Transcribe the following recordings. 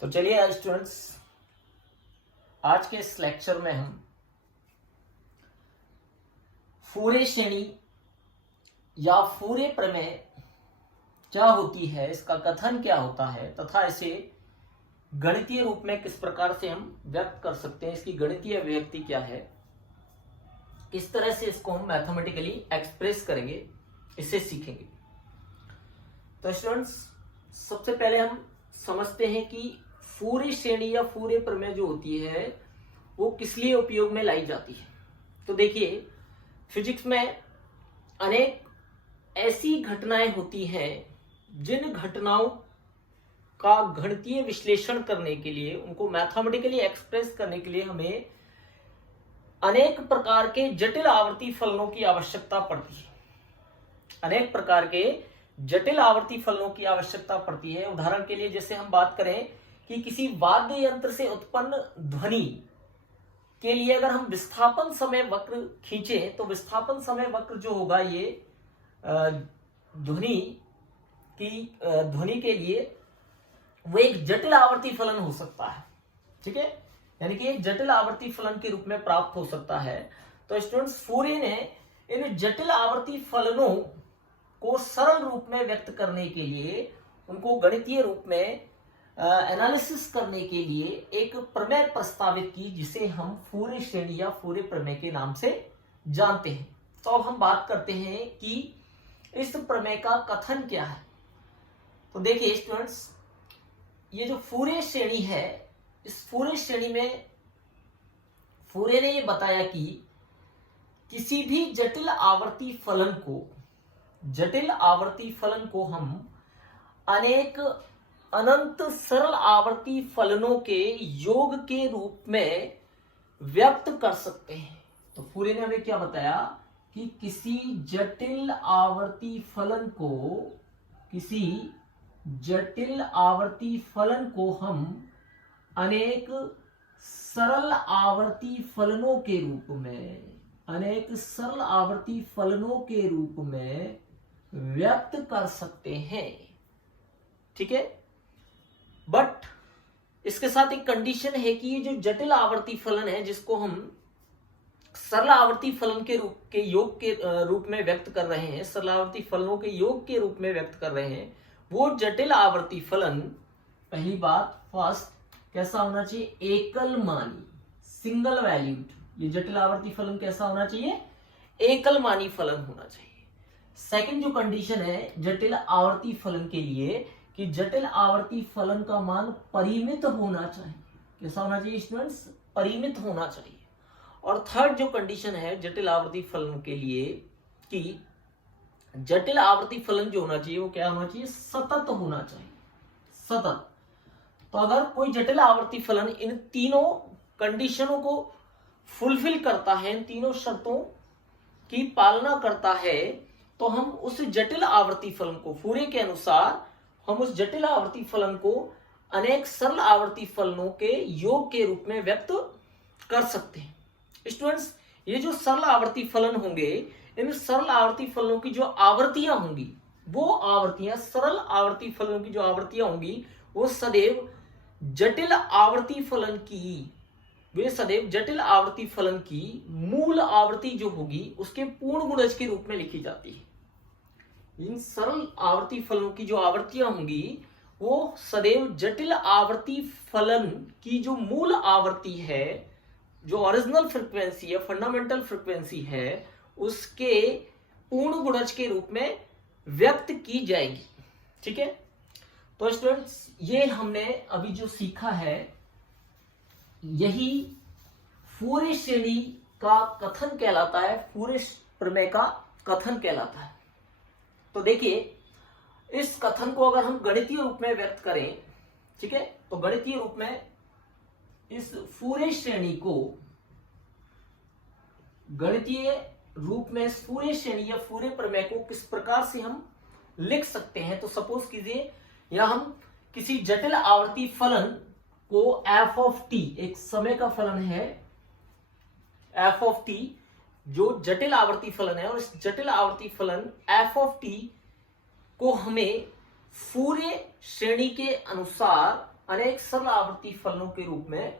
तो चलिए स्टूडेंट्स, आज के इस लेक्चर में हम फूरियर श्रेणी या फूरियर प्रमेय क्या होती है, इसका कथन क्या होता है तथा इसे गणितीय रूप में किस प्रकार से हम व्यक्त कर सकते हैं, इसकी गणितीय अभिव्यक्ति क्या है, किस तरह से इसको हम मैथमेटिकली एक्सप्रेस करेंगे, इसे सीखेंगे। तो स्टूडेंट्स, सबसे पहले हम समझते हैं कि फूरियर श्रेणी या फूरियर प्रमेय जो होती है वो किस लिए उपयोग में लाई जाती है। तो देखिए, फिजिक्स में अनेक ऐसी घटनाएं होती हैं जिन घटनाओं का गणितीय विश्लेषण करने के लिए, उनको मैथमेटिकली एक्सप्रेस करने के लिए हमें अनेक प्रकार के जटिल आवर्ती फलनों की आवश्यकता पड़ती है। अनेक प्रकार के जटिल आवर्ती फलनों की आवश्यकता पड़ती है। उदाहरण के लिए जैसे हम बात करें कि किसी वाद्य यंत्र से उत्पन्न ध्वनि के लिए अगर हम विस्थापन समय वक्र खींचें तो विस्थापन समय वक्र जो होगा ये ध्वनि के लिए वो एक जटिल आवर्ती फलन हो सकता है। ठीक है, यानी कि एक जटिल आवर्ती फलन के रूप में प्राप्त हो सकता है। तो स्टूडेंट्स, फूरियर ने इन जटिल आवर्ती फलनों को सरल रूप में व्यक्त करने के लिए, उनको गणितीय रूप में एनालिसिस करने के लिए एक प्रमेय प्रस्तावित की जिसे हम फूरियर श्रेणी या फूरियर प्रमेय के नाम से जानते हैं। तो अब हम बात करते हैं कि इस प्रमेय का कथन क्या है। तो देखिए स्टूडेंट्स, ये जो फूरियर श्रेणी है, इस फूरियर श्रेणी में फूरियर ने ये बताया कि किसी भी जटिल आवर्ती फलन को हम अनेक अनंत सरल आवर्ती फलनों के योग के रूप में व्यक्त कर सकते हैं। तो फूरियर ने हमें क्या बताया कि किसी जटिल आवर्ती फलन को हम अनेक सरल आवर्ती फलनों के रूप में व्यक्त कर सकते हैं। ठीक है, बट इसके साथ एक कंडीशन है कि ये जो जटिल आवर्ती फलन है जिसको हम सरल आवर्ती फलन के योग के रूप में व्यक्त कर रहे हैं, सरल आवर्ती फलनों के योग के रूप में व्यक्त कर रहे हैं, वो जटिल आवर्ती फलन, पहली बात फर्स्ट, कैसा होना चाहिए? एकल मानी, सिंगल वैल्यूड। ये जटिल आवर्ती फलन कैसा होना चाहिए? एकल मानी फलन होना चाहिए। सेकंड जो कंडीशन है जटिल आवर्ती फलन के लिए कि जटिल आवर्ती फलन का मान परिमित होना चाहिए। कैसा होना चाहिए स्टूडेंट्स? परिमित होना चाहिए। और थर्ड जो कंडीशन है जटिल आवर्ती फलन के लिए कि जटिल आवर्ती फलन जो होना चाहिए वो क्या होना चाहिए? सतत होना चाहिए, सतत। तो अगर कोई जटिल आवर्ती फलन इन तीनों कंडीशनों को फुलफिल करता है, इन तीनों शर्तों की पालना करता है, तो हम उस जटिल आवर्ती फलन को, फूरियर के अनुसार हम उस जटिल आवर्ती फलन को अनेक सरल आवर्ती फलनों के योग के रूप में व्यक्त कर सकते हैं। स्टूडेंट्स, ये जो सरल आवर्ती फलन होंगे, इन सरल आवर्ती फलनों की जो आवृत्तियां होंगी, वो आवृत्तियां, सरल आवर्ती फलनों की जो आवृत्तियां होंगी वो सदैव जटिल आवर्ती फलन की मूल आवृत्ति जो होगी उसके पूर्ण गुणज के रूप में लिखी जाती है। इन सरल आवर्ती फलनों की जो आवृत्तियां होंगी वो सदैव जटिल आवर्ती फलन की जो मूल आवृत्ति है, जो ओरिजिनल फ्रीक्वेंसी है, फंडामेंटल फ्रीक्वेंसी है, उसके पूर्ण गुणज के रूप में व्यक्त की जाएगी। ठीक है, तो स्टूडेंट्स, ये हमने अभी जो सीखा है यही फूरियर श्रेणी का कथन कहलाता है, फूरियर प्रमेय का कथन कहलाता है। तो देखिए, इस कथन को अगर हम गणितीय रूप में व्यक्त करें, ठीक है, तो गणितीय रूप में इस फूरियर श्रेणी को गणितीय रूप में इस फूरियर श्रेणी या फूरियर प्रमेय को किस प्रकार से हम लिख सकते हैं। तो सपोज कीजिए या हम किसी जटिल आवर्ती फलन को एफ ऑफ टी, एक समय का फलन है एफ ऑफ टी, जो जटिल आवर्ती फलन है, और इस जटिल आवर्ती फलन एफ ऑफ टी को हमें फूरियर श्रेणी के अनुसार अनेक सरल आवर्ती फलनों के रूप में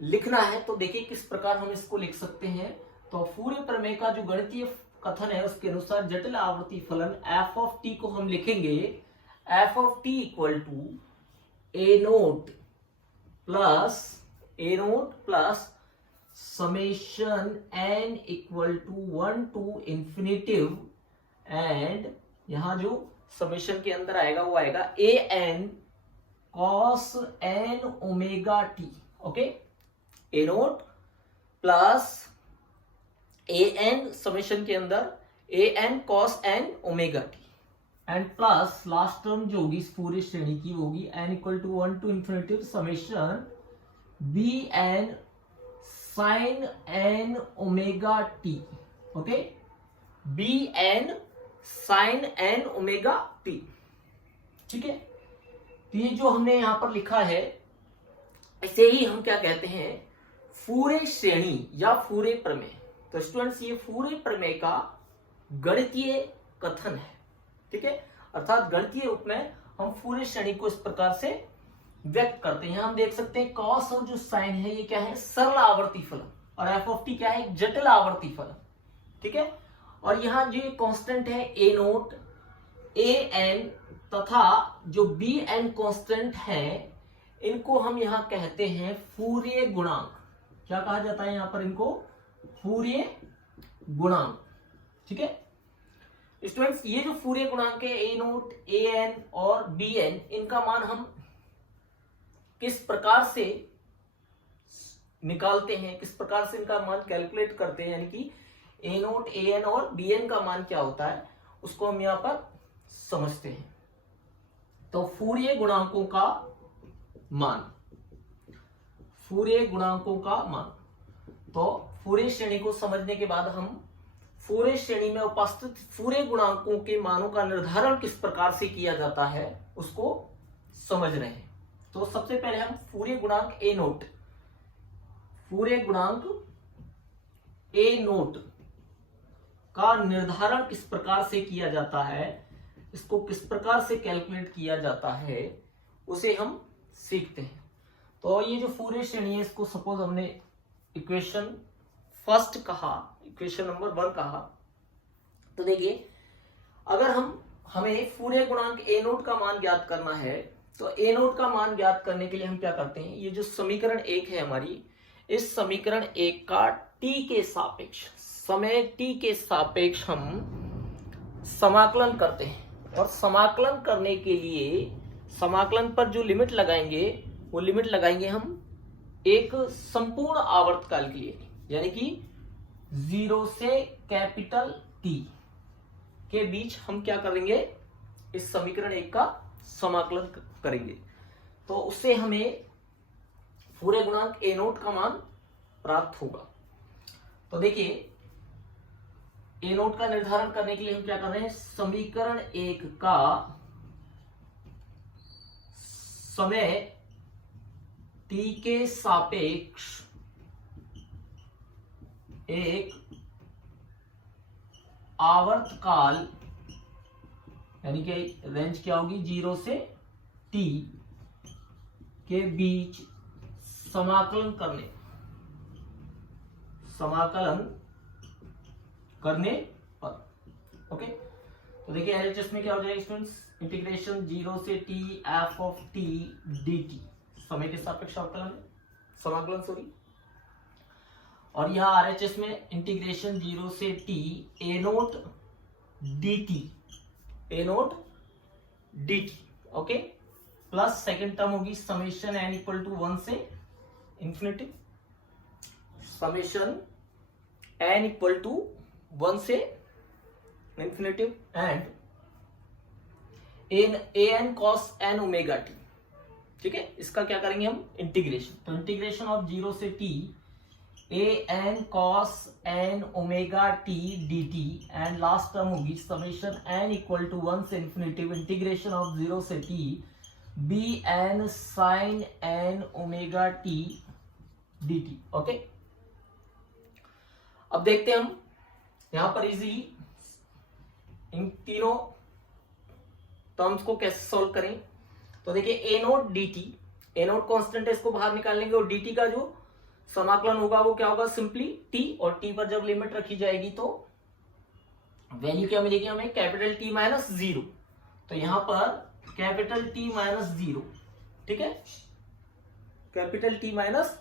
लिखना है तो देखिए किस प्रकार हम इसको लिख सकते हैं। तो फूरियर प्रमेय का जो गणितीय कथन है उसके अनुसार जटिल आवर्ती फलन एफ ऑफ टी को हम लिखेंगे F of T equal to A naught plus summation N equal to 1 to infinitive and यहां जो समेशन के अंदर आएगा वो आएगा A N cos N omega T. Okay, A naught plus A N summation के अंदर A N cos N omega T and plus last term जो होगी इस पूरी श्रेणी की होगी N equal to 1 to infinitive summation B N sine N omega T. Okay, b N sine N omega T. ठीक है, तो ये जो हमने यहां पर लिखा है इसे ही हम क्या कहते हैं, फूरियर श्रेणी या फूरियर प्रमेय। तो स्टूडेंट्स ये फूरियर प्रमेय का गणितीय कथन है। ठीक है, अर्थात गणितीय रूप में हम फूरियर श्रेणी को इस प्रकार से व्यक्त करते हैं। हम देख सकते हैं कॉस और जो साइन है ये क्या है, सरल आवर्ती फलन, और एफ ऑफ टी क्या है, जटिल आवर्ती फलन। ठीक है, और यहां जो कांस्टेंट है ए नोट, ए एन तथा जो बी एन कांस्टेंट है इनको हम यहां कहते हैं फूरियर गुणांक। क्या कहा जाता है यहां पर इनको, फूरियर गुणांक। ठीक है स्टूडेंट्स, ये जो फूरियर गुणांक है ए नोट, ए एन और बी एन, इनका मान हम किस प्रकार से निकालते हैं, किस प्रकार से इनका मान कैलकुलेट करते हैं, यानी कि ए नोट, ए एन और बी एन का मान क्या होता है उसको हम यहां पर समझते हैं। तो फूरियर गुणांकों का मान, फूरियर गुणांकों का मान, तो फूरियर श्रेणी को समझने के बाद हम फूरियर श्रेणी में उपस्थित फूरियर गुणांकों के मानों का निर्धारण किस प्रकार से किया जाता है उसको समझ रहे हैं। तो सबसे पहले हम फूरियर गुणांक ए नोट, फूरियर गुणांक ए नोट का निर्धारण किस प्रकार से किया जाता है, इसको किस प्रकार से कैलकुलेट किया जाता है उसे हम सीखते हैं। तो ये जो फूरियर श्रेणी है इसको सपोज हमने इक्वेशन फर्स्ट कहा, इक्वेशन नंबर 1 कहा, तो देखिए अगर हमें फूरियर गुणांक ए नोट का मान ज्ञात करना है तो ए नोट का मान ज्ञात करने के लिए हम क्या करते हैं, ये जो समीकरण 1 है हमारी, इस समीकरण 1 का t के सापेक्ष, समय t के सापेक्ष हम समाकलन करते हैं। और समाकलन करने के लिए समाकलन पर जो लिमिट लगाएंगे वो लिमिट लगाएंगे हम एक संपूर्ण आवर्तकाल के लिए, यानी कि 0 से कैपिटल T के बीच हम क्या करेंगे, इस समीकरण 1 का समाकलन करेंगे। तो उससे हमें फूरियर गुणांक ए नोट का मान प्राप्त होगा। तो देखिए ए नोट का निर्धारण करने के लिए हम क्या कर रहे हैं, समीकरण 1 का समय t के सापेक्ष एक आवर्तकाल, यानी कि रेंज क्या होगी 0 से t के बीच समाकलन करने पर। ओके, तो देखिए एलएचएस में क्या हो जाएगा स्टूडेंट्स, इंटीग्रेशन 0 से t F of t dt, समय के सापेक्ष समाकलन सॉरी, और यहां आरएचएस में इंटीग्रेशन 0 से t A naught dt, A naught dt। Okay, plus second term होगी समेशन एन इक्वल टू 1 से infinity, summation N equal to 1 से infinity and A N cos N omega T. ठीक है, इसका क्या करेंगे हम इंटीग्रेशन, तो इंटीग्रेशन ऑफ 0 से t a N cos N omega T D t and last term होगी समेशन एन इक्वल टू 1 से इंफिनिटी इंटीग्रेशन ऑफ 0 से t b N sine N omega T D t. Okay, अब देखते हैं हम यहां पर इजीली इन तीनों टर्म्स को कैसे सॉल्व करें। तो देखिए ए नोट डी टी, ए नोट कॉन्स्टेंट है, इसको बाहर निकाल लेंगे और डी टी का जो समाकलन होगा वो क्या होगा, सिंपली टी, और टी पर जब लिमिट रखी जाएगी तो वैल्यू क्या मिलेगी हमें, कैपिटल टी माइनस जीरो। तो यहां पर कैपिटल टी माइनस जीरो, ठीक है, capital T minus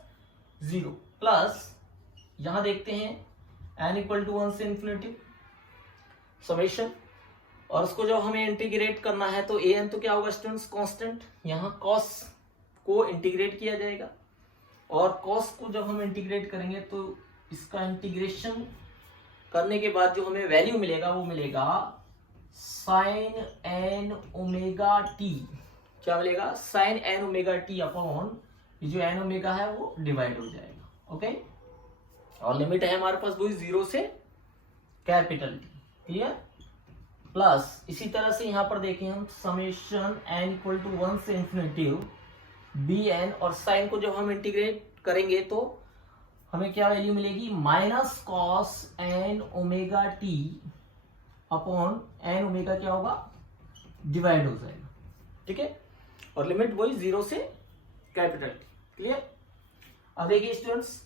zero plus यहां देखते हैं एन इक्वल टू 1 से इंफिनिटी समेशन, और उसको जब हमें इंटीग्रेट करना है तो ए एन तो क्या होगा स्टूडेंट्स, कांस्टेंट, यहां कॉस को इंटीग्रेट किया जाएगा, और कॉस को जब हम इंटीग्रेट करेंगे तो इसका इंटीग्रेशन करने के बाद जो हमें वैल्यू मिलेगा वो मिलेगा साइन एन ओमेगा टी, क्या मिलेगा, sine N omega t upon ये जो एन ओमेगा है वो डिवाइड हो जाएगा। ओके, और लिमिट है हमारे पास वही 0 से कैपिटल टी, क्लियर। प्लस इसी तरह से यहां पर देखें हम समेशन एन इक्वल टू 1 से इंफिनिटी बी एन, और साइन को जब हम इंटीग्रेट करेंगे तो हमें क्या वैल्यू मिलेगी, minus cos N omega t upon N omega क्या होगा, डिवाइड हो जाएगा, ठीक है, और लिमिट वही 0 से कैपिटल टी, क्लियर। अब देखिए स्टूडेंट्स,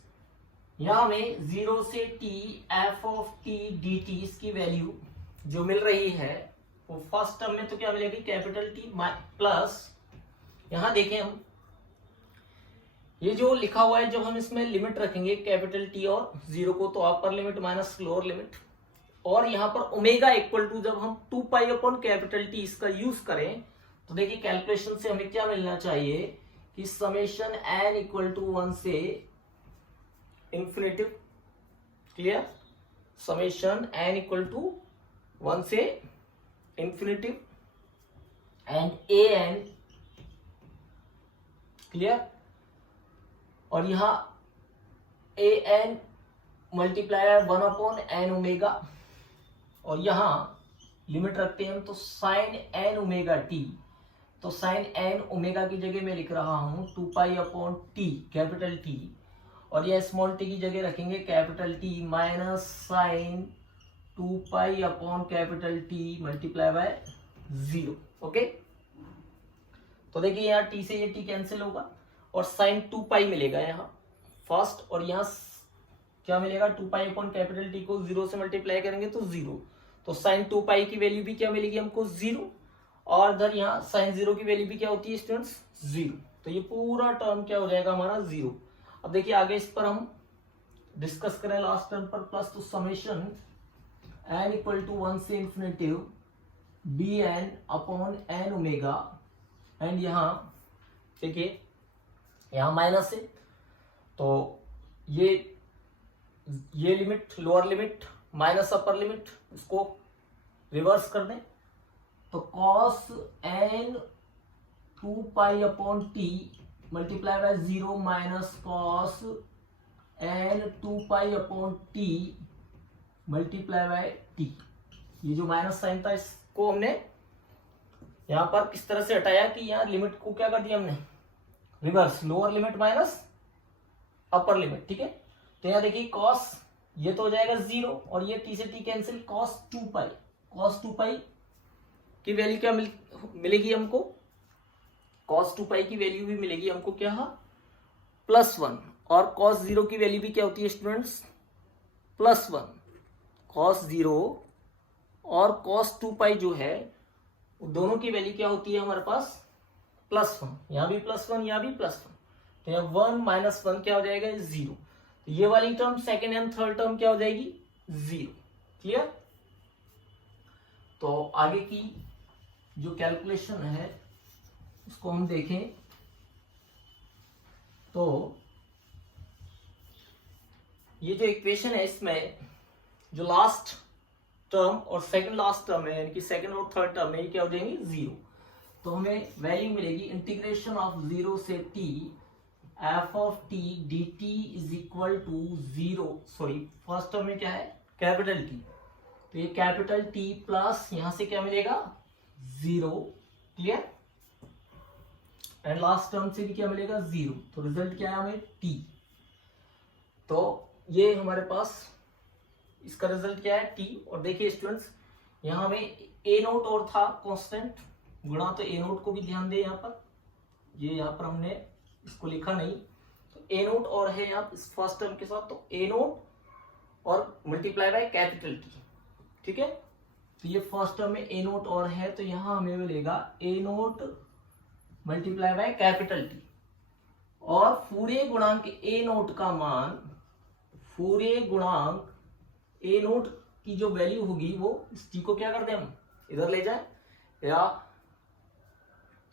यहां हमें 0 से t f of T D T इसकी वैल्यू जो मिल रही है वो फर्स्ट टर्म में तो क्या मिलेगी, कैपिटल टी प्लस यहां देखें हम ये जो लिखा हुआ है, जो हम इसमें लिमिट रखेंगे कैपिटल टी और 0 को, तो upper limit minus lower limit, और यहां पर ओमेगा इक्वल टू जब हम 2 पाई अपॉन कैपिटल टी इसका यूज करें तो देखिए कैलकुलेशन से हमें क्या मिलना चाहिए कि समेशन एन इक्वल टू 1 से infinitive, clear, summation N equal to 1 से infinitive and A N, clear, और यहां A N multiply 1 upon N omega, और यहां लिमिट रखते हैं हम तो साइन एन ओमेगा टी, तो साइन एन ओमेगा की जगह मैं लिख रहा हूं 2 pi upon T capital T, और यह स्मॉल टी की जगह रखेंगे capital T minus sine 2 pi upon capital T multiply by 0। Okay, तो देखिए यहाँ टी से ये टी कैंसिल होगा और साइन 2 पाई मिलेगा यहाँ फर्स्ट, और यहाँ क्या मिलेगा 2 पाई अपॉन कैपिटल टी को 0 से मल्टीप्लाई करेंगे तो 0, तो साइन 2 पाई की वैल्यू भी क्या मिलेगी हमको 0, और इधर यहाँ साइन 0 की वैल्यू भी क्या होती है स्टूडेंट्स 0, तो ये पूरा टर्म क्या हो जाएगा हमारा 0। अब देखिए आगे इस पर हम डिस्कस करें लास्ट टर्म पर, प्लस तो समेशन एन इक्वल टू 1 से infinitive b n upon N omega, and यहां देखिए यहां माइनस है तो ये limit lower limit minus upper limit इसको रिवर्स कर दें तो cos n 2 pi upon t multiply by 0 minus cos n 2 pi upon t multiply by t. ये जो माइनस साइन था इसको हमने यहां पर किस तरह से हटाया कि यहां लिमिट को क्या कर दिया हमने reverse, lower limit minus upper limit, ठीक है। तो यहां देखिए कॉस ये तो हो जाएगा 0 और ये टी से टी कैंसिल, कॉस 2 पाई की वैल्यू क्या मिलेगी हमको, कॉस 2 पाई की वैल्यू भी मिलेगी हमको क्या +1, और कॉस 0 की वैल्यू भी क्या होती है स्टूडेंट्स +1। कॉस 0 और कॉस 2 पाई जो है दोनों की वैल्यू क्या होती है हमारे पास +1, यहां भी +1 यहां भी +1, तो यहाँ 1 माइनस 1 क्या हो जाएगा 0, तो ये वाली term second and third term क्या हो जाएगी 0, क्लियर। तो आगे की जो कैलकुलेशन है उसको हम देखें तो ये जो इक्वेशन है इसमें जो लास्ट टर्म और सेकंड लास्ट टर्म है यानी कि सेकंड और थर्ड टर्म है ये क्या हो जाएंगे 0, तो हमें वैल्यू मिलेगी इंटीग्रेशन ऑफ 0 से t f of t dt is equal to 0, sorry first term में क्या है कैपिटल T, तो ये कैपिटल T प्लस यहां से क्या मिलेगा 0, क्लियर, एंड लास्ट टर्म से भी क्या मिलेगा 0, तो रिजल्ट क्या है हमें T। तो ये हमारे पास इसका रिजल्ट क्या है T। और देखिए स्टूडेंट्स यहां हमें a नोट और था कांस्टेंट गुणा, तो a नोट को भी ध्यान दे यहाँ पर, ये यहाँ पर हमने इसको लिखा नहीं, तो ए नोट और है यहाँ इस फर्स्ट टर्म के साथ, तो ए नोट और मल्टीप्लाई बाय कैपिटल टी, ठीक है। तो ये फर्स्ट टर्म में ए नोट और है, तो यहां हमें मिलेगा A naught multiply by capital T, और पूरे गुणांक ए नोट का मान, पूरे गुणांक ए नोट की जो वैल्यू होगी वो इस टी को क्या कर दें हम इधर ले जाए, या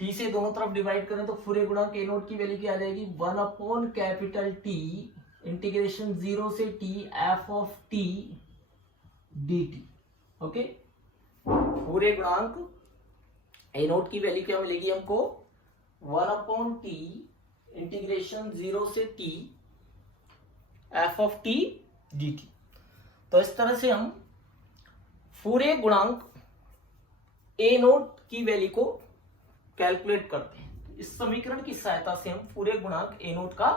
टी से दोनों तरफ डिवाइड करें तो पूरे गुणांक ए नोट की वैल्यू क्या आ जाएगी, 1 अपॉन कैपिटल टी इंटीग्रेशन 0 से t f of T D t. Okay, पूरे गुणांक ए नोट की वैल्यू क्या मिलेगी हमको, 1 अपॉन टी इंटीग्रेशन 0 से t f of T D T. तो इस तरह से हम पूरे गुणांक ए नोट की वैल्यू को कैलकुलेट करते हैं। इस समीकरण की सहायता से हम पूरे गुणांक ए नोट का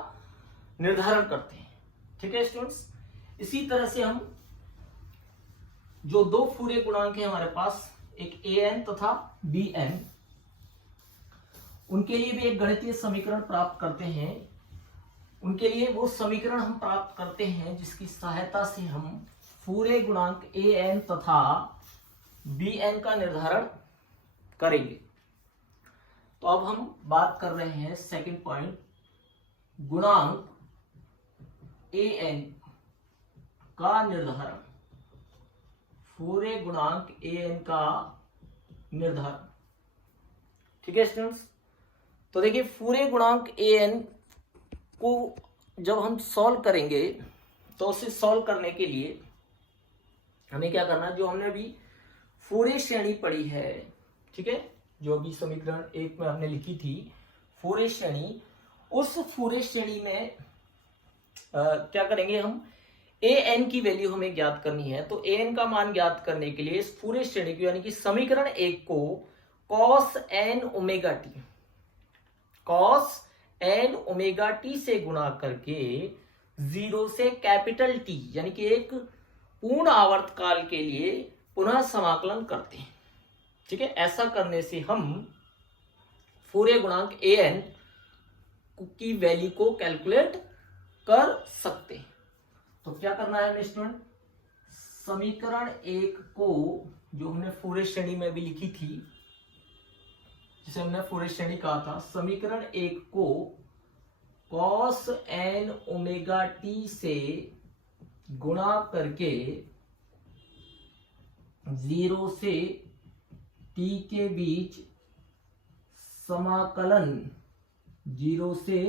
निर्धारण करते हैं, ठीक है स्टूडेंट्स। इसी तरह से हम जो दो पूरे गुणांक हैं हमारे पास, एक ए एन तथा बी एन, उनके लिए भी एक गणितीय समीकरण प्राप्त करते हैं। उनके लिए वो समीकरण हम प्राप्त करते हैं जिसकी सहायता से हम पूरे गुणांक ए एन तथा बी एन का निर्धारण करेंगे। तो अब हम बात कर रहे हैं सेकंड पॉइंट, गुणांक ए एन का निर्धारण, पूरे गुणांक ए एन का निर्धारण, ठीक है स्टूडेंट्स। तो देखिए पूरे गुणांक ए एन को जब हम सॉल्व करेंगे तो उसे सॉल्व करने के लिए हमें क्या करना है, जो हमने अभी पूरे श्रेणी पढ़ी है, ठीक है, जो अभी समीकरण 1 में हमने लिखी थी पूरे श्रेणी, उस पूरे श्रेणी में क्या करेंगे हम, ए एन की वैल्यू हमें ज्ञात करनी है। तो ए एन का मान ज्ञात करने के लिए इस पूरे श्रेणी को यानी कि समीकरण 1 को cos N omega t, cos N omega t से गुणा करके 0 से कैपिटल टी यानी कि एक पूर्ण आवर्त काल के लिए पुनः समाकलन करते हैं, ठीक है। ऐसा करने से हम पूरे गुणांक ए एन की वैल्यू को कैलकुलेट कर सकते हैं। तो क्या करना है हमें स्टूडेंट, समीकरण 1 को जो हमने पूरे श्रेणी में भी लिखी थी, जिसे हमने पूरे श्रेणी कहा था, समीकरण 1 को कॉस एन ओमेगा टी से गुणा करके 0 से टी के बीच समाकलन, 0 से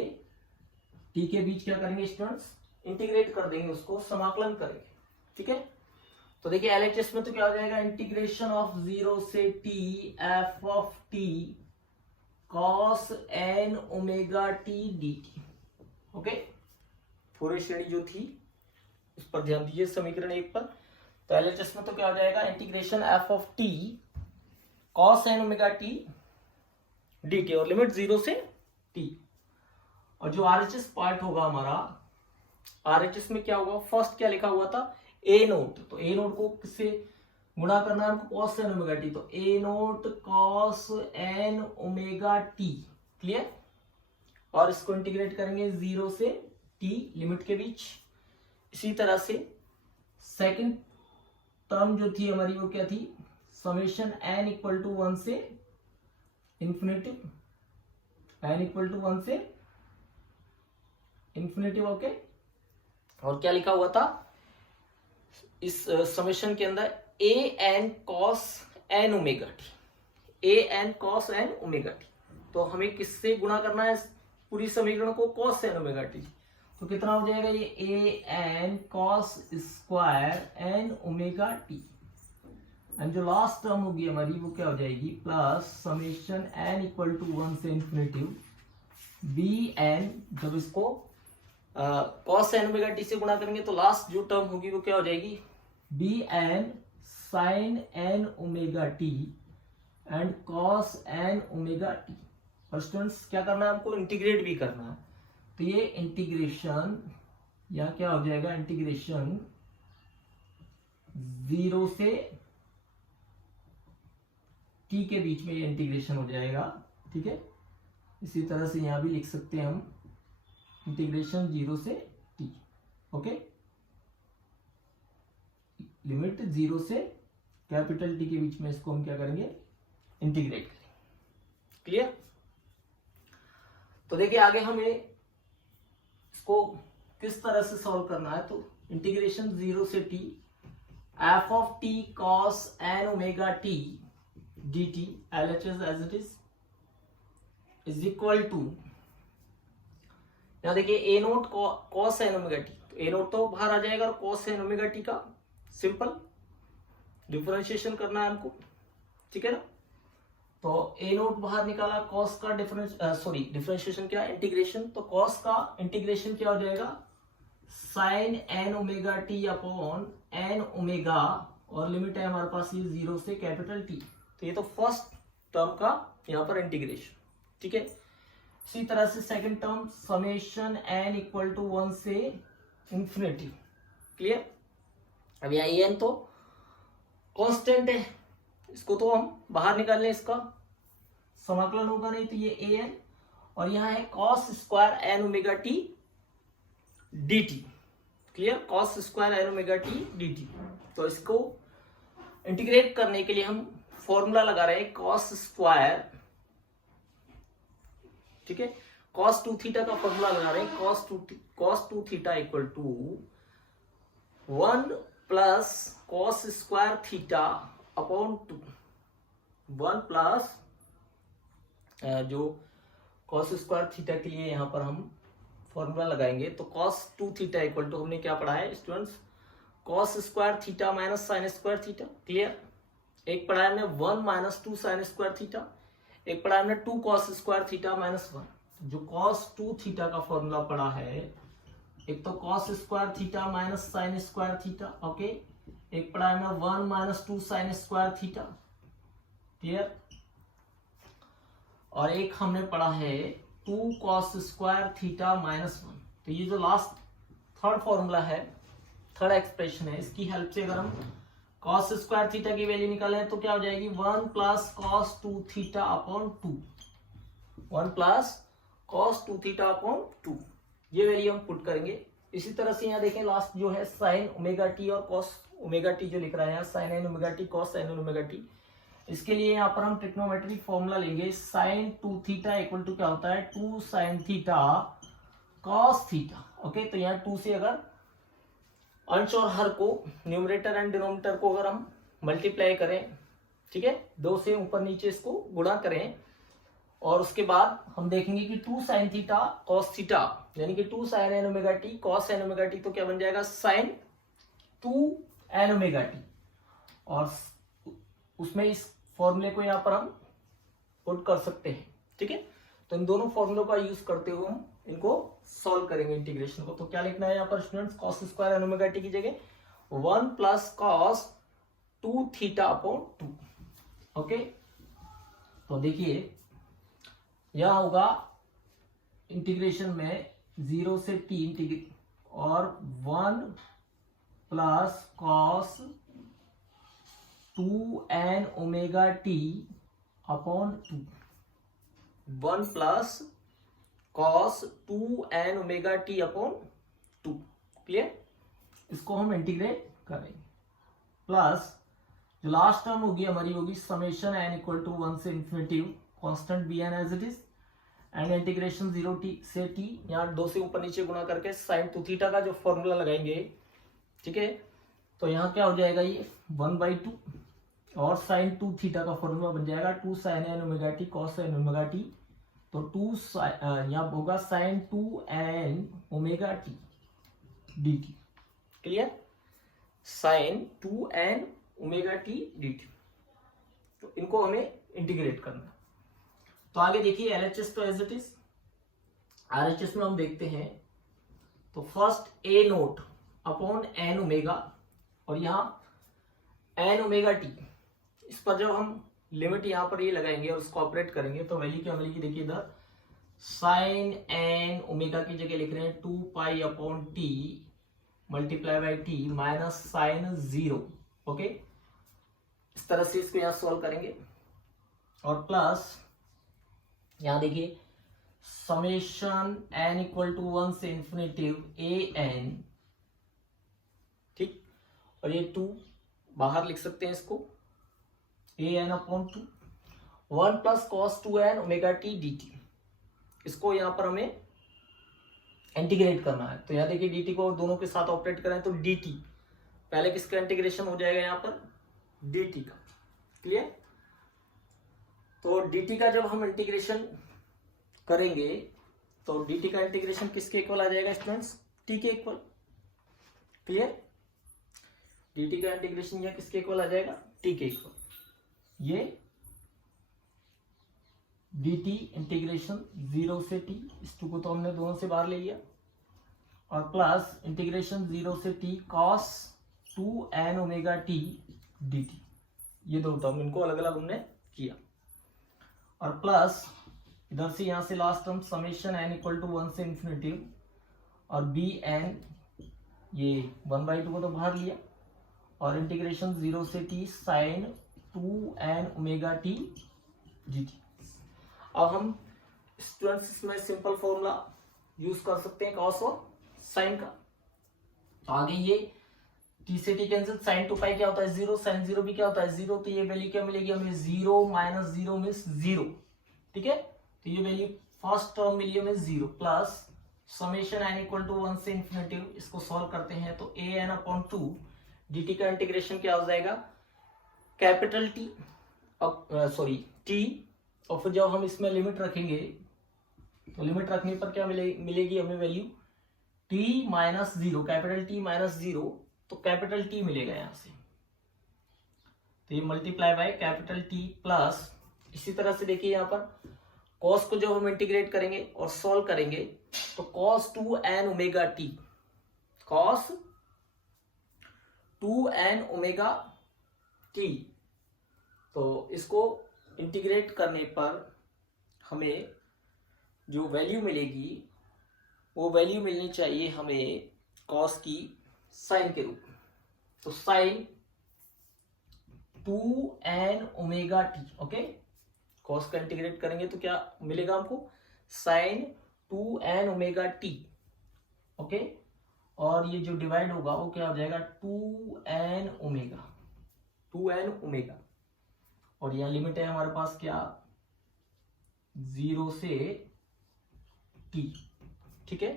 टी के बीच क्या करेंगे स्टूडेंट्स, इंटीग्रेट कर देंगे, उसको समाकलन करेंगे, ठीक है। तो देखिए एलएचएस में तो क्या हो जाएगा, इंटीग्रेशन ऑफ 0 से t f of t cos N omega T D t. Okay, पूरी श्रेणी जो थी उस पर ध्यान दीजिए समीकरण 1 पर। तो एलएचएस में तो क्या हो जाएगा, integration f of t cos N omega T D t और लिमिट 0 से टी। और जो आरएचएस पार्ट होगा हमारा, आरएचएस में क्या होगा, फर्स्ट क्या लिखा हुआ था, ए नोट, तो ए नोट को किससे गुणा करना है हमको, कॉस एन ओमेगा टी, तो A naught cos N omega T, clear. और इसको इंटीग्रेट करेंगे 0 से टी लिमिट के बीच। इसी तरह से सेकंड टर्म जो थी हमारी वो क्या थी, समेशन एन इक्वल टू 1 से इंफिनिटिव, एन इक्वल टू 1 से इंफिनिटिव। ओके, और क्या लिखा हुआ था इस समेशन के अंदर, A N cos N omega T, A N cos N omega T. तो हमें किससे गुणा करना है पूरी समीकरण को, कॉस एन ओमेगा टी। तो कितना हो जाएगा ये, A N cos square N omega T, and जो लास्ट टर्म होगी हमारी वो क्या हो जाएगी, plus summation N equal to 1 से इंफिनिटिव बी एन, जब इसको कॉस एन ओमेगा टी से गुणा करेंगे तो लास्ट जो टर्म होगी वो क्या हो जाएगी, b N sine N omega T and cos N omega t. और स्टूडेंट्स क्या करना है हमको, इंटीग्रेट भी करना है। तो ये इंटीग्रेशन यहाँ क्या हो जाएगा, इंटीग्रेशन 0 से टी के बीच में ये इंटीग्रेशन हो जाएगा, ठीक है। इसी तरह से यहां भी लिख सकते हैं हम इंटीग्रेशन 0 से t। ओके, लिमिट 0 से कैपिटल टी के बीच में इसको हम क्या करेंगे, इंटीग्रेट करेंगे। क्लियर? तो देखिए आगे हमें इसको किस तरह से सॉल्व करना है। तो इंटीग्रेशन 0 से t f of t cos n omega t dt LHS as it is equal to, यहां देखिए a note cos n omega t, तो a नोट तो बाहर आ जाएगा और cos n ओमेगा t का सिंपल डिफरेंशिएशन करना है हमको, ठीक है ना। तो a नोट बाहर निकाला, cos का डिफरेंशिएशन क्या, इंटीग्रेशन। तो cos का इंटीग्रेशन क्या हो जाएगा, sin n omega t upon n omega, और लिमिट है हमारे पास ये 0 से कैपिटल T। तो ये तो फर्स्ट टर्म का यहाँ पर इंटीग्रेशन, ठीक है। इसी तरह से second term summation n equal to 1 से इंफिनिटी। क्लियर? अब यहाँ an तो कांस्टेंट है, इसको तो हम बाहर निकाल लें, इसका समाकलन होगा नहीं, तो ये an, और यहाँ है cos square n omega t dt। Clear? cos square n omega t dt। तो इसको इंटीग्रेट करने के लिए हम फॉर्मूला लगा रहे हैं cos स्क्वायर, ठीक है, cos 2 थीटा का फॉर्मूला लगा रहे हैं, cos 2 theta equal to 1 plus cos square theta upon 2, 1 plus जो cos स्क्वायर थीटा के लिए यहां पर हम फॉर्मूला लगाएंगे। तो cos 2 थीटा इक्वल टू, हमने क्या पढ़ा है students, cos square theta minus sine square theta. Clear? एक पढ़ा है हमने 1 माइनस 2 साइन स्क्वायर थीटा, एक पढ़ा है हमने 2 cos स्क्वायर थीटा माइनस 1। जो cos 2 थीटा का फॉर्मूला पढ़ा है, एक तो cos square theta minus sine square theta, okay, एक पढ़ा है हमने 1 minus 2 sine square theta. Clear? और एक हमने पढ़ा है 2 cos स्क्वायर थीटा माइनस 1। तो ये जो लास्ट थर्ड फॉर्मूला है, थर्ड एक्सप्रेशन है, इसकी हेल्प से अगर हम cos स्क्वायर थीटा की वैल्यू निकालें तो क्या हो जाएगी, 1 plus cos 2 theta upon 2, 1 plus cos 2 theta upon 2, ये वैल्यू हम पुट करेंगे। इसी तरह से यहाँ देखें लास्ट जो है sin ओमेगा टी और cos ओमेगा टी जो लिख रहा है यहाँ, sin n omega T cos n omega T. इसके लिए यहाँ पर हम ट्रिग्नोमेट्रिक फॉर्मूला लेंगे, sin 2 थीटा इक्वल टू क्या होता है, 2 sin theta cos theta. Okay, तो यहाँ 2 से अगर अंश और हर को, न्यूमरेटर एंड डिनोमिनेटर को अगर हम मल्टीप्लाई करें, ठीक है, 2 से ऊपर नीचे इसको गुणा करें, और उसके बाद हम देखेंगे कि 2 sin थीटा cos थीटा, यानी कि 2 sin n omega T cos n omega T, तो क्या बन जाएगा sin 2 n ओमेगा टी। और उसमें इस फॉर्मूले को यहाँ पर हम पुट कर सकते हैं, ठीक है। तो इन दोनों फॉर्मूलों का यूज करते हुए हम इनको सॉल्व करेंगे इंटीग्रेशन को। तो क्या लिखना है यहाँ पर students, cos square n omega T की जगह 1 plus cos 2 theta upon 2। Okay, तो देखिए यह होगा इंटीग्रेशन में 0 से t इंटीग्रेट, और 1 plus cos 2n omega t upon 2, 1 plus cos 2n omega t upon 2। Clear? इसको हम इंटीग्रेट करेंगे, प्लस जो लास्ट टर्म होगी हमारी होगी समेशन n इक्वल टू 1 से infinity constant bn as it is, and integration 0 t से t, यहाँ 2 से ऊपर नीचे गुणा करके sin 2 थीटा का जो फॉर्मूला लगाएंगे, ठीक है। तो यहाँ क्या हो जाएगा, ये 1/2, और sin 2 थीटा का फॉर्मूला बन जाएगा 2 sin n omega T cos n omega T. तो 2 यहाँ होगा sin 2n omega T dt। Clear? sin 2n omega T dt। तो इनको हमें इंटीग्रेट करना। तो आगे देखिए LHS तो एज इट इज, RHS में हम देखते हैं। तो first a naught upon n omega, और यहाँ n ओमेगा टी, इस पर जब हम लिमिट यहाँ पर ये लगाएंगे और उसको ऑपरेट करेंगे तो वैल्यू क्या मिलेगी, देखिए इधर sin n ओमेगा की जगह लिख रहे हैं 2 pi upon t multiply by t minus sine 0। ओके, इस तरह से इसको यहाँ सॉल्व करेंगे, और प्लस यहाँ देखिए समेशन एन इक्वल टू 1 से इंफिनिटिव ए एन, ठीक, और ये 2 बाहर लिख सकते हैं इसको, A N upon 2 1 plus cos 2n omega T D T. इसको यहां पर हमें इंटीग्रेट करना है। तो यहां देखिए dt को दोनों के साथ ऑपरेट करें तो dt, पहले किसका इंटीग्रेशन हो जाएगा यहां पर, dt का। क्लियर? तो dt का जब हम इंटीग्रेशन करेंगे तो dt का इंटीग्रेशन किसके इक्वल आ जाएगा स्टूडेंट्स, t के इक्वल। क्लियर? dt का इंटीग्रेशन यह किसके इक्वल आ जाएगा, t के इक्वल। ये dt इंटीग्रेशन 0 से t, इस 2 को तो हमने दोनों से बाहर ले लिया, और प्लस इंटीग्रेशन 0 से t cos 2n omega t dt, ये दो टर्म इनको अलग अलग हमने किया, और प्लस इधर से यहां से last term summation n equal to 1 से इंफिनिटिव, और bn ये 1/2 को तो बाहर लिया, और इंटीग्रेशन 0 से t sine 2n omega t dt। अब हम स्टूडेंट्स इसमें सिंपल फॉर्मूला यूज कर सकते हैं कॉस और साइन का। तो आगे ये t से t कैंसिल, साइन 2 पाई क्या होता है 0, साइन 0 भी क्या होता है 0, तो ये वैल्यू क्या मिलेगी हमें 0 माइनस 0 मीन्स 0। ठीक है, तो ये वैल्यू फर्स्ट टर्म मिली हमें 0 plus summation n equal to 1 से इंफिनिटिव, इसको सॉल्व करते हैं तो a n अपॉन 2 dt का इंटीग्रेशन क्या हो जाएगा कैपिटल T, सॉरी t, और फिर जब हम इसमें लिमिट रखेंगे तो लिमिट रखने पर क्या मिलेगी हमें value t minus 0, capital T minus 0, तो कैपिटल T मिलेगा यहां से, तो ये multiply by capital T plus, इसी तरह से देखिए यहां पर cos को जब हम इंटीग्रेट करेंगे और सॉल्व करेंगे तो cos 2n omega t, cos 2n omega t, तो इसको इंटीग्रेट करने पर हमें जो वैल्यू मिलेगी वो वैल्यू मिलनी चाहिए हमें cos की साइन के रूप में। तो sine 2n omega t, okay, cos का इंटीग्रेट करेंगे तो क्या मिलेगा हमको sign 2n omega t, okay, और ये जो डिवाइड होगा वो क्या हो जाएगा 2n ओमेगा, 2n ओमेगा, और यहां लिमिट है हमारे पास क्या 0 से t। ठीक है,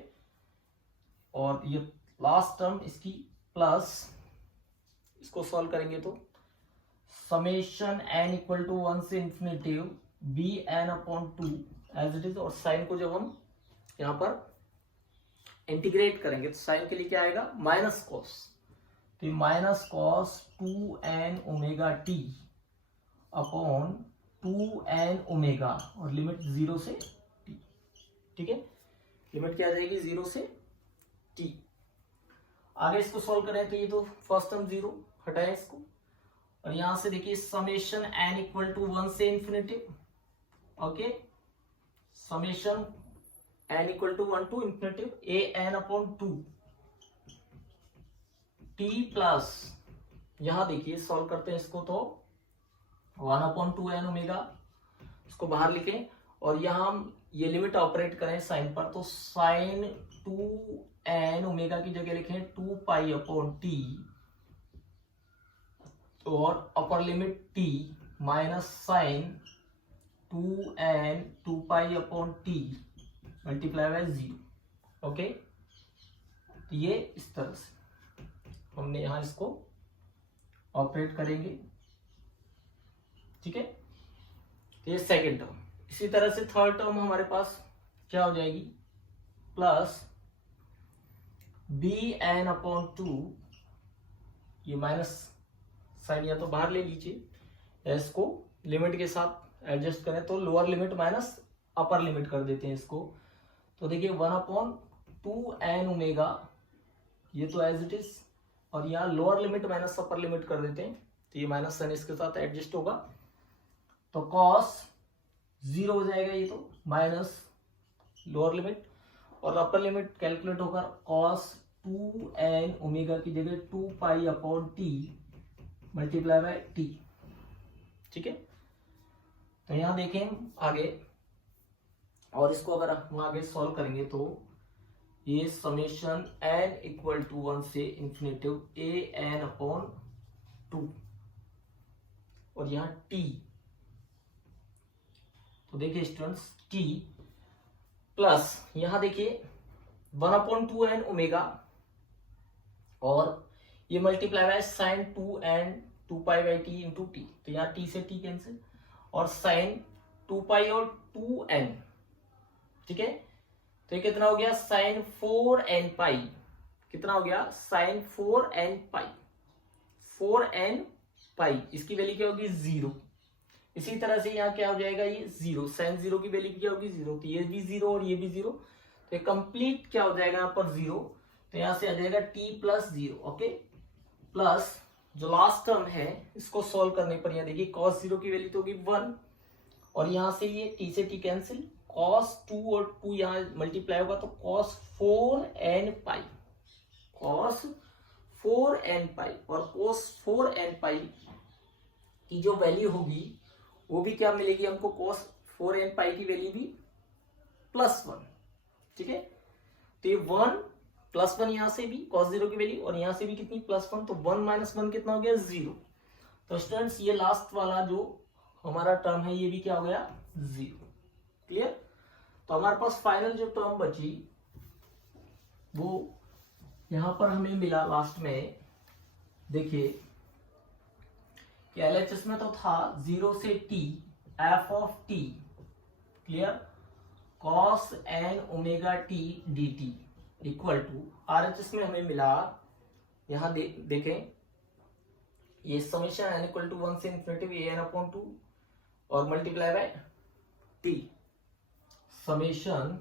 और ये लास्ट टर्म इसकी प्लस, इसको सॉल्व करेंगे तो समेशन n इक्वल टू 1 से infinitive bn upon 2 as it is, और साइन को जब हम यहां पर इंटीग्रेट करेंगे तो साइन के लिए क्या आएगा माइनस कॉस, तो minus cos 2n omega t upon 2n omega, और लिमिट 0 से t। ठीक है, लिमिट क्या आ जाएगी 0 से t। आगे इसको सॉल्व करें तो ये तो फर्स्ट टर्म 0 हटाए इसको, और यहां से देखिए समेशन n इक्वल टू 1 से infinitive, okay, summation n equal to 1 to infinitive a n upon 2 t plus, यहां देखिए सॉल्व करते हैं इसको तो 1 अपॉन 2n ओमेगा, इसको बाहर लिखें, और यहां हम ये लिमिट ऑपरेट करें साइन पर तो साइन 2n ओमेगा की जगह लिखें 2 पाई अपॉन t, और upper limit t minus sine 2n 2 pi upon t multiply by 0। Okay, तो ये इस तरह से हमने यहां इसको ऑपरेट करेंगे। ठीक है, तो ये सेकेंड टर्म। इसी तरह से थर्ड टर्म हमारे पास क्या हो जाएगी प्लस bn अपॉन 2, ये माइनस साइन या तो बाहर ले लीजिए, इसको लिमिट के साथ एडजस्ट करें तो lower limit minus upper limit कर देते हैं इसको, तो देखिए 1 अपॉन 2n ओमेगा, ये तो एज इट इज, और यहाँ lower limit minus upper limit कर देते हैं, तो ये माइनस साइन इसके साथ एडजस्ट होगा, तो cos 0 हो जाएगा, ये तो माइनस लोअर लिमिट, और अपर लिमिट कैलकुलेट होगा cos 2n ओमेगा की जगह 2 pi upon t multiply bye t। ठीक है, तो यहां देखें आगे और इसको अगर हम आगे सॉल्व करेंगे तो ये समेशन n इक्वल टू 1 से इंफिनिटिव a n अपॉन 2 और यहाँ t, तो देखिए स्टूडेंट्स t प्लस यहां देखिए 1/2n ओमेगा और ये multiply by sine 2n 2π/t into T, तो यहाँ t से t कैंसिल और साइन 2π और 2n, ठीक है। तो ये कितना हो गया साइन 4n पाई, कितना हो गया साइन 4n पाई, 4n पाई, इसकी वैल्यू क्या होगी 0। इसी तरह से यहाँ क्या हो जाएगा ये 0, साइन 0 की वैल्यू क्या होगी 0, तो ये भी 0 और ये भी 0, तो कंप्लीट क्या हो जाएगा यहाँ पर 0, तो यहाँ से आ जाएगा t प्लस 0, ओके। प्लस जो लास्ट टर्म है इसको सॉल्व करने पर यहाँ देखिए cos 0 की वैल्यू तो होगी 1 और यहाँ से ये t से t कैंसिल, cos 2 और 2 यहाँ मल्टीप्लाई होगा तो cos 4n पाई, cos 4n पाई और cos 4n पाई की जो वैल्यू होगी वो भी क्या मिलेगी हमको, cos 4n पाई की वैल्यू भी +1, ठीक है। तो ये 1 +1 यहां से भी cos 0 की वैल्यू और यहां से भी कितनी +1, तो 1 - 1 कितना हो गया 0। तो स्टूडेंट्स ये लास्ट वाला जो हमारा टर्म है ये भी क्या हो गया 0, क्लियर। तो हमारे पास फाइनल जो टर्म बची वो यहां पर हमें मिला लास्ट में, देखिए कि LHS में तो था 0 से t f of t, clear, cos n omega t dt equal to RHS में हमें मिला, यहां देखें ये समेशन n इक्वल टू 1 से इंफिनिटी a n अपॉन 2 और multiply by t, summation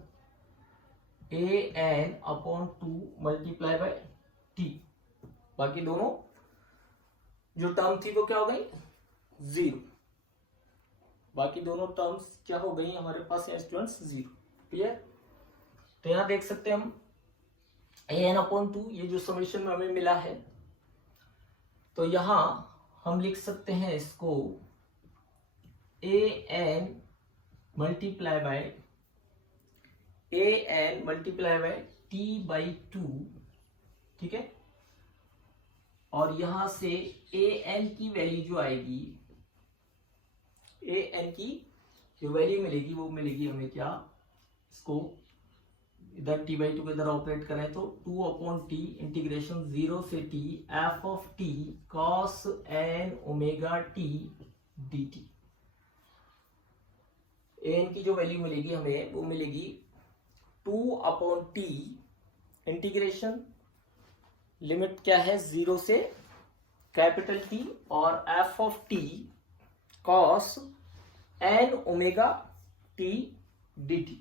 a n upon 2 multiply by t, बाकी दोनों जो टर्म थी वो क्या हो गई 0, बाकी दोनों टर्म्स क्या हो गई हमारे पास स्टूडेंट्स 0, क्लियर। तो यहां देख सकते हैं हम an अपॉन 2 ये जो समेशन में हमें मिला है, तो यहां हम लिख सकते हैं इसको an मल्टीप्लाई बाय t/2, ठीक है। और यहां से an की वैल्यू जो आएगी, an की जो वैल्यू मिलेगी वो मिलेगी हमें क्या, इसको इधर t/2 के इधर ऑपरेट करें तो 2/t इंटीग्रेशन 0 से t f of t cos n omega t dt। an की जो वैल्यू मिलेगी हमें वो मिलेगी 2/t इंटीग्रेशन, लिमिट क्या है 0 से कैपिटल T और f of t cos n omega t dt।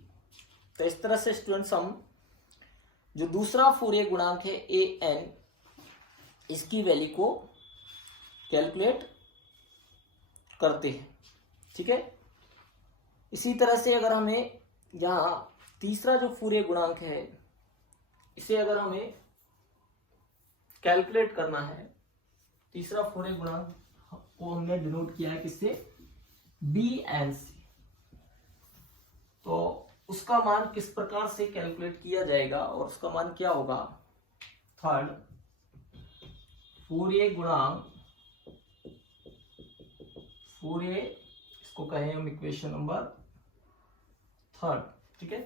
तो इस तरह से स्टूडेंट्स हम जो दूसरा फूरियर गुणांक है an, इसकी वैल्यू को कैलकुलेट करते हैं, ठीक है। इसी तरह से अगर हमें यहां तीसरा जो फूरियर गुणांक है इसे अगर हमें कैलकुलेट करना है, तीसरा फूरियर गुणांक को हमने डिनोट किया है किससे, bn से, तो उसका मान किस प्रकार से कैलकुलेट किया जाएगा और उसका मान क्या होगा, थर्ड फूरियर गुणांक, फूरियर इसको कहें हम इक्वेशन नंबर थर्ड, ठीक है।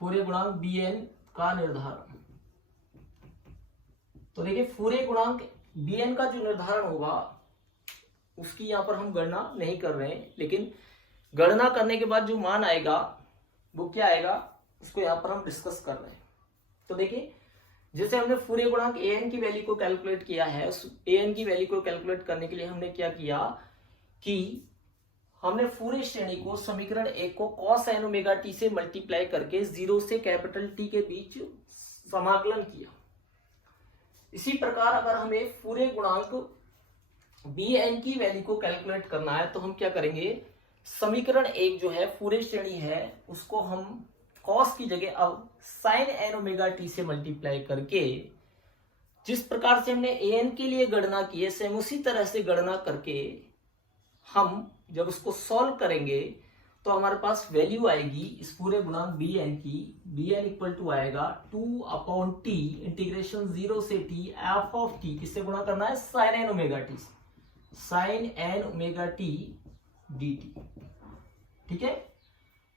फूरियर गुणांक bn का निर्धारण, तो देखिए फूरियर गुणांक bn का जो निर्धारण होगा उसकी यहां पर हम गणना नहीं कर रहे हैं, लेकिन गणना करने के बाद जो मान आएगा वो क्या आएगा उसको यहां पर हम डिस्कस कर रहे हैं। तो देखिए जैसे हमने फूरियर गुणांक an की वैल्यू को कैलकुलेट किया है, उस an की वैल्यू को कैलकुलेट करने के लिए हमने क्या किया कि हमने फूरियर श्रेणी को समीकरण 1 को cos n ओमेगा t से मल्टीप्लाई करके 0 से कैपिटल T के बीच समाकलन किया। इसी प्रकार अगर हमें फूरियर गुणांक bn की वैल्यू को कैलकुलेट करना है तो हम क्या करेंगे, समीकरण 1 जो है फूरियर श्रेणी है उसको हम cos की जगह अब sin n ओमेगा t से मल्टीप्लाई करके जिस प्रकार से हमने an के लिए गणना की है सेम उसी तरह से गणना करके हम जब उसको सॉल्व करेंगे तो हमारे पास वैल्यू आएगी इस पूरे गुणांक बी एन की, बी एन इक्वल टू आएगा 2/t इंटीग्रेशन 0 से t एफ ऑफ टी, किससे गुणा करना है, साइन एन ओमेगा टी से, sine N omega T D t. ठीक है,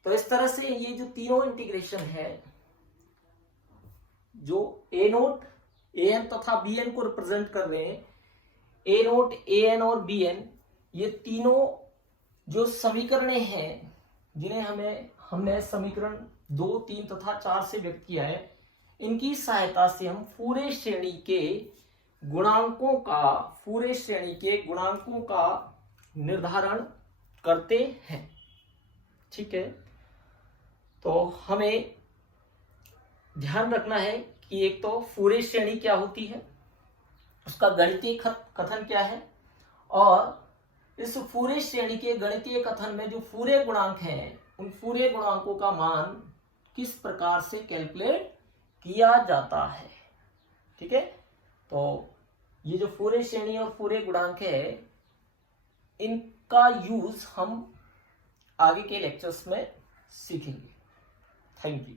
तो इस तरह से ये जो तीनों इंटीग्रेशन है, जो ए नोट, ए एन तथा बी एन को रिप्रेजेंट कर रहे हैं, ए नोट, ए एन और बी एन, ये तीनों जो समीकरण हैं जिन्हें हमने समीकरण 2, 3 तथा 4 से व्यक्त किया है, इनकी सहायता से हम पूरे श्रेणी के गुणांकों का निर्धारण करते हैं। ठीक है, तो हमें ध्यान रखना है कि एक तो पूरे श्रेणी क्या होती है, उसका गणितीय कथन क्या है, और इस पूरे श्रेणी के गणितीय कथन में जो पूरे गुणांक हैं, उन पूरे गुणांकों का मान किस प्रकार से कैलकुलेट किया जाता है। ठीक है, तो ये जो पूरे श्रेणी और पूरे गुणांक है, इनका यूज हम आगे के लेक्चर्स में सीखेंगे। Thank you.